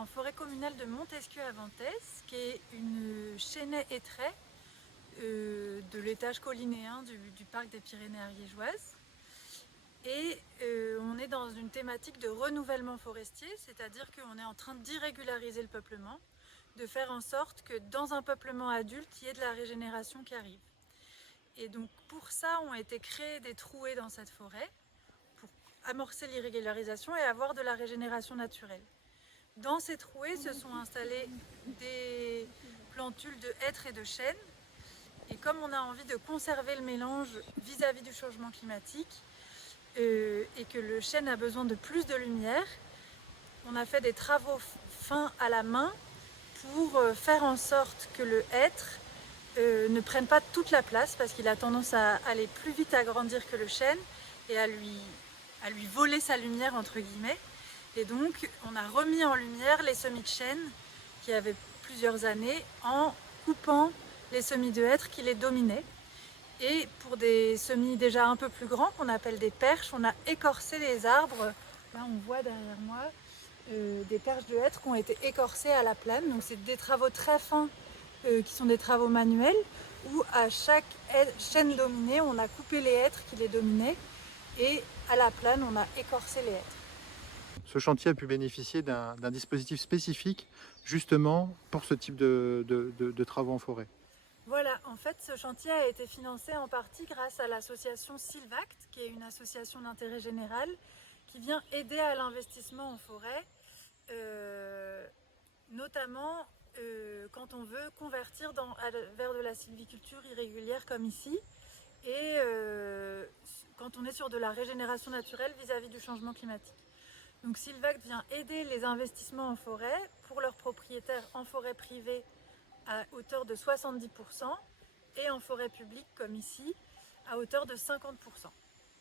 en forêt communale de Montesquieu-à-Ventès, qui est une chênaie hêtraie de l'étage collinéen du parc des Pyrénées ariégeoises. Et on est dans une thématique de renouvellement forestier, c'est-à-dire qu'on est en train d'irrégulariser le peuplement, de faire en sorte que dans un peuplement adulte, il y ait de la régénération qui arrive. Et donc pour ça ont été créés des trouées dans cette forêt, pour amorcer l'irrégularisation et avoir de la régénération naturelle. Dans ces trouées se sont installées des plantules de hêtres et de chênes. Et comme on a envie de conserver le mélange vis-à-vis du changement climatique et que le chêne a besoin de plus de lumière, on a fait des travaux fins à la main pour faire en sorte que le hêtre ne prenne pas toute la place parce qu'il a tendance à aller plus vite à grandir que le chêne et à lui voler sa lumière entre guillemets. Et donc on a remis en lumière les semis de chêne qui avaient plusieurs années en coupant les semis de hêtre qui les dominaient. Et pour des semis déjà un peu plus grands, qu'on appelle des perches, on a écorcé les arbres. Là on voit derrière moi des perches de hêtre qui ont été écorcées à la plane. Donc c'est des travaux très fins qui sont des travaux manuels où à chaque chêne dominé, on a coupé les hêtres qui les dominaient et à la plane, on a écorcé les hêtres. Ce chantier a pu bénéficier d'un dispositif spécifique justement pour ce type de travaux en forêt. Voilà, en fait, ce chantier a été financé en partie grâce à l'association Silvact, qui est une association d'intérêt général qui vient aider à l'investissement en forêt, notamment quand on veut convertir vers de la sylviculture irrégulière comme ici, et quand on est sur de la régénération naturelle vis-à-vis du changement climatique. Donc Silvact vient aider les investissements en forêt pour leurs propriétaires en forêt privée à hauteur de 70% et en forêt publique comme ici à hauteur de 50%.